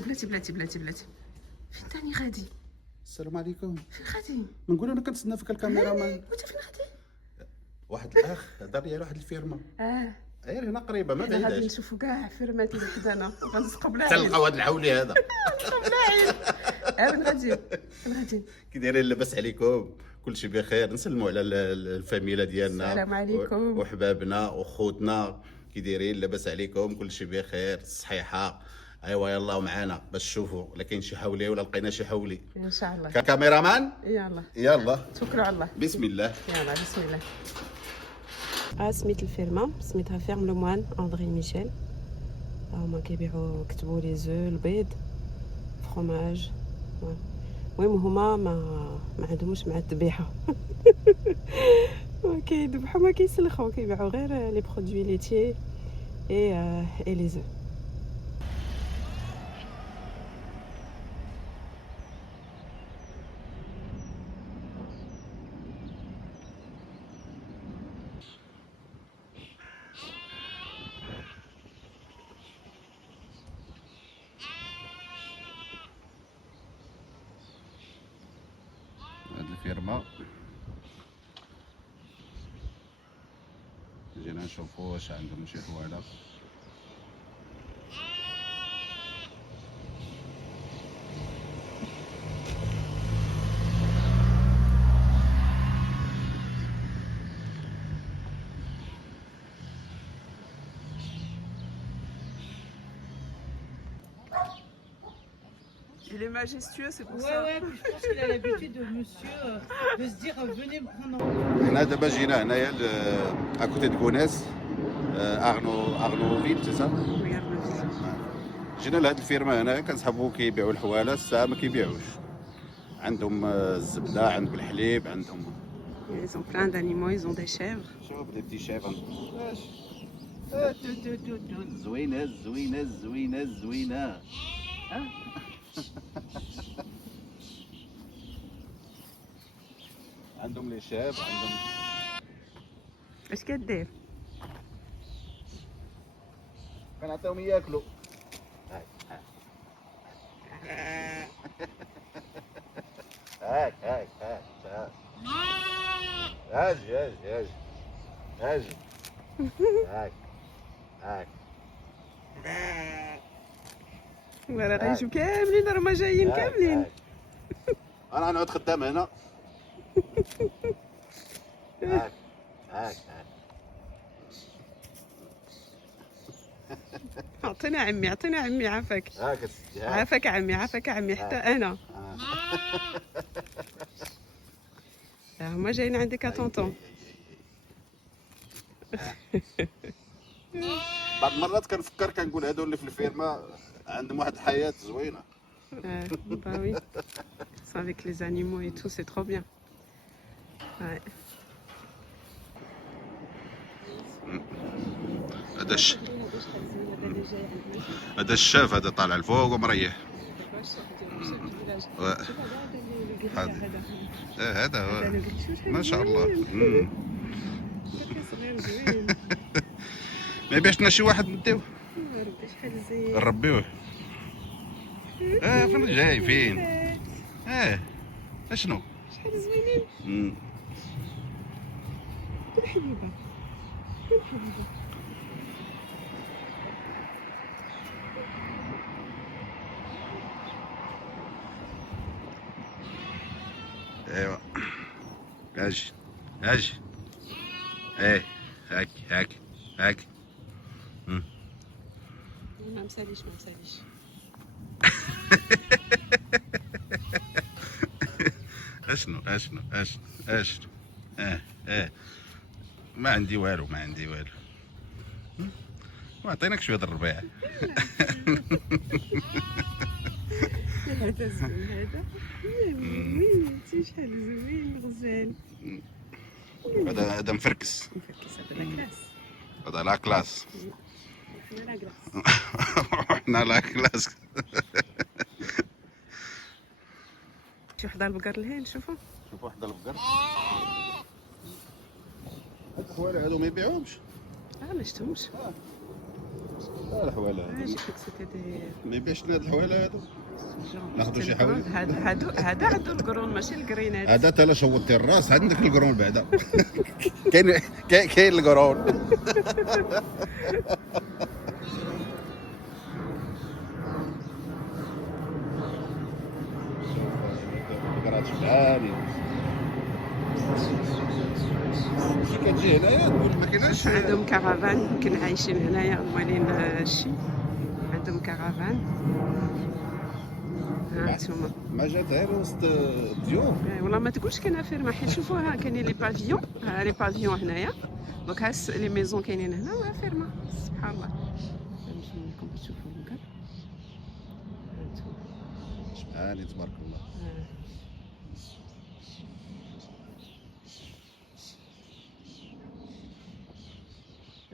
بلاتي فين تاني غادي؟ السلام عليكم. فين غادي؟ نقول انا كنتسنى فيك الكاميرا مان. وانت فين غادي؟ واحد الاخ هضر لي على واحد الفيرما. غير هنا قريبه ما غادي بعيداش. نشوفوا كاع فيرمات اللي حدانا غنسقوا بلا عين. تلقاو هذا العولي هذا. وين غادي؟ كي دايرين لاباس عليكم؟ كلشي بخير. نسلموا على الفاميله ديالنا. السلام عليكم. وحبابنا وخوتنا كي دايرين؟ لاباس عليكم؟ كلشي بخير الصحيحه. ايوا يلا معانا باش تشوفوا لا كاين شي حولي ولا لقينا شي حولي ان شاء الله. ككاميرامان يلا توكلوا على الله. بسم الله. يلا بسم الله. سميت الفيرما سميتها فيرم لو موان اندري ميشيل. هما كيبيعوا كتبوا لي زو البيض فروماج. المهم هما ما عندهمش مع الذبيحه. ما كيذبحوا ما كيسلخوا كيبيعوا غير لي برودوي ليتيي اي لي زو. هاد الفيرما جينا نشوفو واش عندهم شي حواله. Il est majestueux, c'est pour ça. Ouais, puis je pense qu'il a l'habitude, monsieur, de se dire venez me prendre en. هنا دابا جينا هنايا اكوتي د كونيس ارنو فيل سي سا. جينا لهاد الفيرما هنايا كنسحبوا كيبيعوا الحواله. الساعه ما كيبيعوش. عندهم الزبده عندهم الحليب عندهم. Ils ont plein d'animaux, ils ont des chèvres. شوف دي بتي شيفر. زوينه زوينه زوينه زوينه. عندهم لي شيف عندهم. اش كدير؟ كنعطيهم ياكلوا. هاك اجي هاك راه غيجيو كاملين راهما جايين كاملين. انا غنعود خدام هنا. هاك عطينا عمي عافاك. عافاك عمي حتى انا. هما جايين عندك طونطون. بعض المرات كنفكر كنقول هادو اللي في الفيرما عندهم واحد الحياه زوينه. Bah oui, c'est avec les animaux et tout, c'est trop bien. Ouais. هذا الشاف هذا طالع لفوق ومريح. هذا هو ما شاء الله. ما يبيعش لنا شي واحد نديوه نربيوه. فين جاي فين؟ اشنو؟ شحال زوينين. كل حبيبه ايوا اجي هاك ما مساليش اشنو ما عندي والو وعطيناك شويه د الربيع. هذا زوين شحال زوين غزال. هذا مفركس. هذا لا كلاس. حنا لا كلاس. شي وحده البقر الهين شوفوا وحده البقر. هاد الحواله هادو ما يبيعوهمش. ما شفتهمش. الحواله هادو جي كروك سيتي دي ما يبيعش لنا هاد الحواله هادو ناخذوا شي القرون. حوايج. هذا عندو القرون ماشي الكرينات. هذا تا لا شوطتي الراس عندك القرون بعدا. كاين القرون. بقرات شبعانين. شي كتجي هنايا تقول ما كايناش. عندهم كرفان يمكن عايشين هنايا مالين الشي. عندهم كرفان. ها انتوما. ما جات غير وسط الضيوف. والله ما تقولش كاينه فيرما، حيت شوفوها كاينين لي بافيون. ها لي بافيون هنايا دونك ها لي ميزون كاينين هنا وها فيرما. سبحان الله. نجي لكم باش تشوفوهم كاع. ها انتوما. شبعانين تبارك الله.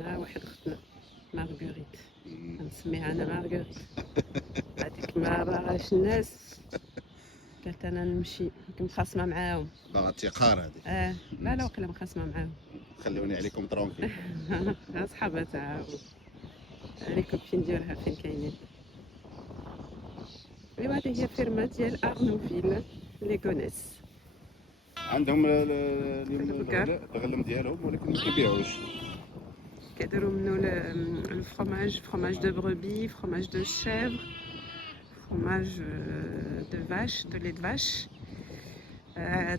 ها واحد اختنا مارغوريت، نسميها انا مارغوريت. هذيك ما باغاش الناس، قالت انا نمشي، يمكن مخاصمه معاهم. باغا تيقار هذه. لا لا وقيلا مخاصمه معاهم. خلوني عليكم ترونكيل. صحابتها لي كوبين ديالها فين كاينين. ايوا هذه هي فيرما ديال ارنوفيل لي كونيس. عندهم الغلم ديالهم ولكن ما كيبيعوش. كيديروا منو الفرomage دو بروبي، فرomage دو شيفر، فرomage دو فاش، دو لي دو فاش.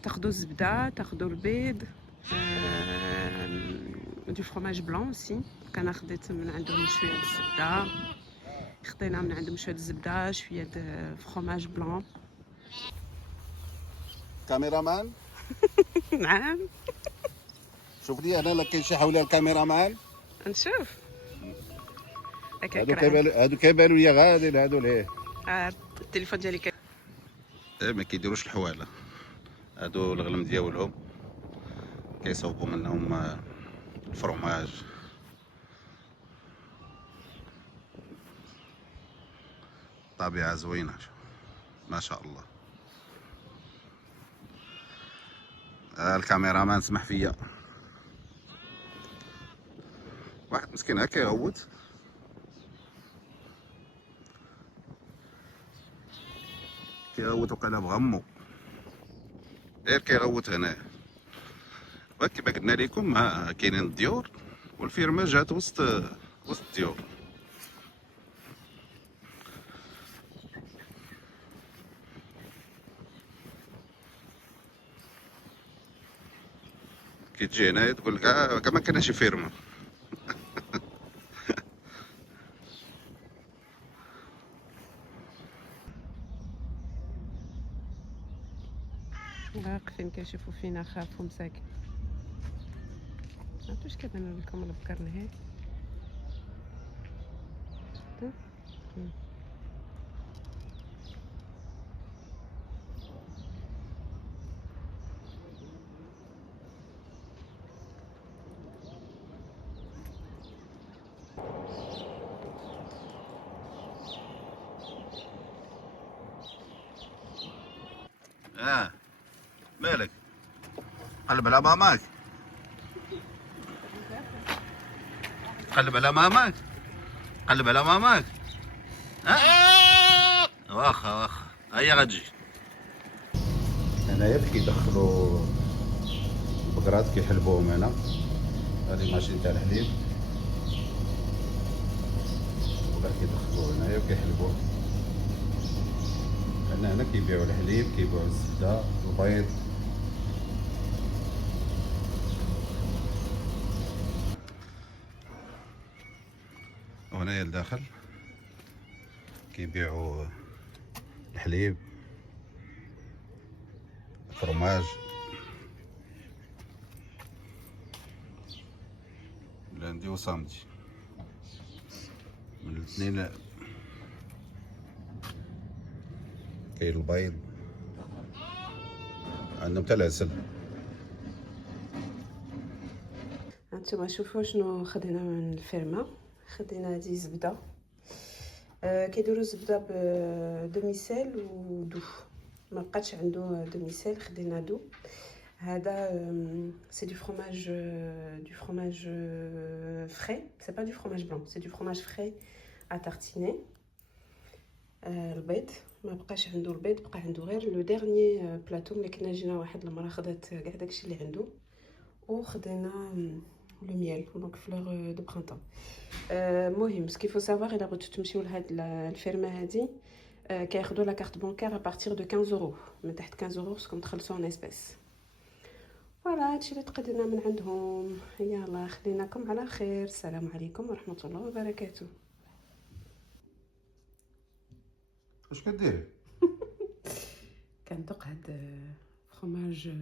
تاخدو الزبده، تاخدو البيض، دو فرomage بلون اوسي. انا خديت من عندهم شويه د الزبده، خدينا من عندهم شويه د الزبده، شويه د فرomage بلون. كاميرامان نعم شوف لي انا لا كاين شي حولي الكاميرامان. نشوف هادو كيبانوا ليا غاديين هادو ليه. التليفون ديالي ما كيديروش الحواله هادو الغلم ديالهم كيصوبوا منهم الفرماج. طبيعه زوينه ما شاء الله. الكاميرامان سمح فيا، واحد مسكين هكا يغوت. كيغوت وقيلا بغمو غير كيغوت هنا. وكيما قلنا لكم كاينين الديور والفيرما جات وسط الديور. كتجي هنايا تقول لك كما كاينه شي فيرما. واقفين كيشوفوا فينا خافوا مساكن. عرفتوا كيبان لكم البقر لهيه. مالك قلب على ماماك، قلب على ماماك، قلب على ماماك. واخا هيا غتجي. هنايا كيدخلوا البقرات كيحلبوهم هنا. هذه ماشين تاع الحليب ولا كيدخلوه هنايا وكيحلبوه. هنا كيبيعوا الحليب، كيبيعوا الزبده، البيض. وهنايا لداخل كيبيعوا الحليب، الفرماج، لاندي وصامتي من الاثنين. كاين البيض، عندهم حتى العسل. هانتوما شوفوا شنو خدينا من الفيرما. خدينا هذه زبده، كيديروا الزبده بدومي سيل ودو. ما بقاتش عنده دومي سيل، خدينا دو. هذا سي دو فرomage فري، سي با دو فرomage بلون، سي دو فرomage فري اتارتيني. البيض ما بقاش عنده البيض، بقى عنده غير لو ديرني بلاطو ملي كنا جينا واحد المره خدات كاع داكشي اللي عنده وخدينا لو ميل دونك فلور دو برينتون. المهم سكي فو سافوار الا بغيتو تمشيو لهاد الفيرما هادي كياخدوا لا كارت بانكار ابارتير دو 15 اورو، من تحت 15 اورو خصكم تخلصوا ان اسبيس. فوالا هادشي اللي تقدرنا من عندهم. يلا خليناكم على خير، السلام عليكم ورحمه الله وبركاته. واش كديري؟ كندوق هاد فروماج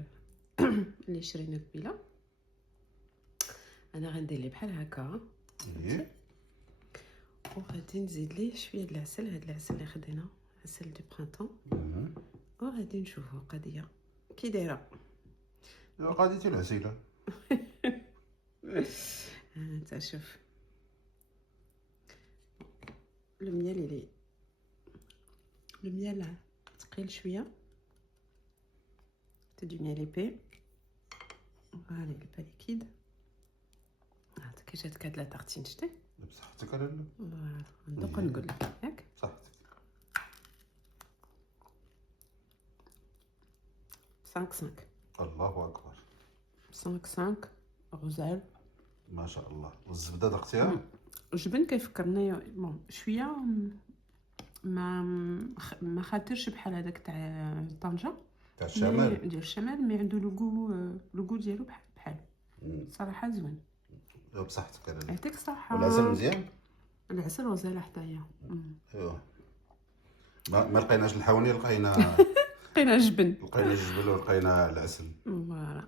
اللي شرينا قبيله. انا غندير ليه بحال هكا ايه وغادي نزيد ليه شويه د العسل. هاد العسل اللي خدينا عسل دو برينتون وغادي نشوفوا قضيه كي دايره. قاديتي العسيله. انت شوف الميال ثقيل شويه، du miel épais. Voilà, il est pas liquide. هذا كي جاتك هاد لا تارتين شتي. بصحتك لالا. فوالا ندوق نقول لك ياك. بصحتك. 5-5 الله اكبر. 5-5 غزال ما شاء الله. والزبده دقتيها؟ الجبن كيفكرني بون شويه ما خاطرش بحال هذاك تاع طنجه تاع الشمال ديال الشمال، مي عنده لوغو ديالو بحال صراحه زوين. بصحتك لالا. يعطيك الصحه. والعسل مزيان؟ العسل غزال حتى هي. ايوا ما لقيناش الحوني، لقينا جبن، لقينا الجبل ولقينا العسل. فوالا.